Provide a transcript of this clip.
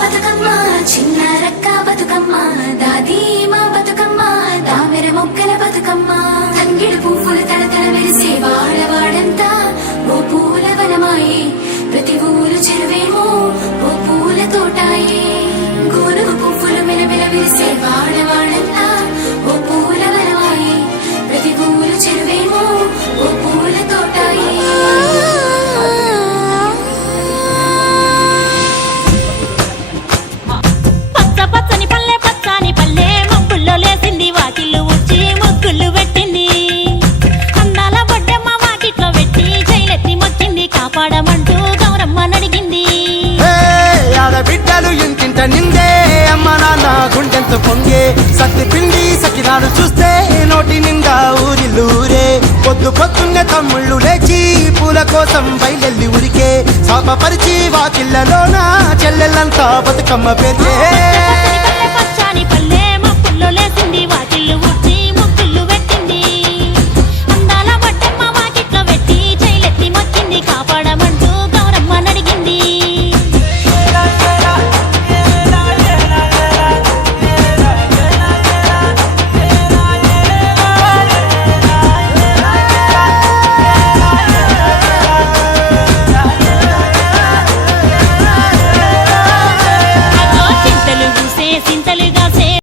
బతుకమ్మ చిన్న రక్క బతుకమ్మ దాది మా బతుకమ్మ దామెర మొక్కల బతుకమ్మ తంగిడు పువ్వులు తడతడ మెరిసే వాడవాడంతా ఓ పూల వనమాయే ప్రతి ఊరు చెరువేమో ఓ పూల తోటాయే గోరు పువ్వులు మెలమెల విరిసే వాడవాడంతా ఓ పూల వనమాయే ప్రతి ఊరు చెరువేమో ఓ పూల తోటాయే లేసింది వాకిళ్ళు ఊడ్చి ముగ్గులు పెట్టింది అందాల బొడ్డమ్మ వాకిట్లో పెట్టి జైలెత్తి మొక్కింది కాపాడమంటూ గౌరమ్మ నడిగింది ఆడబిడ్డలు ఇంటింట నిందే అమ్మ నాన్న గుండెంత పొంగే సత్తి పిండి సకినాలు చూస్తే నోటి నిండా ఊరిల్లూరే పొద్దు పొద్దున్నే తమ్ముళ్ళు లేచి పూల కోసం బయలెల్లి ఉరికే శాపపరిచి వాకిళ్ళలోన చెల్లెళ్ళంతా బతుకమ్మ పేర్చే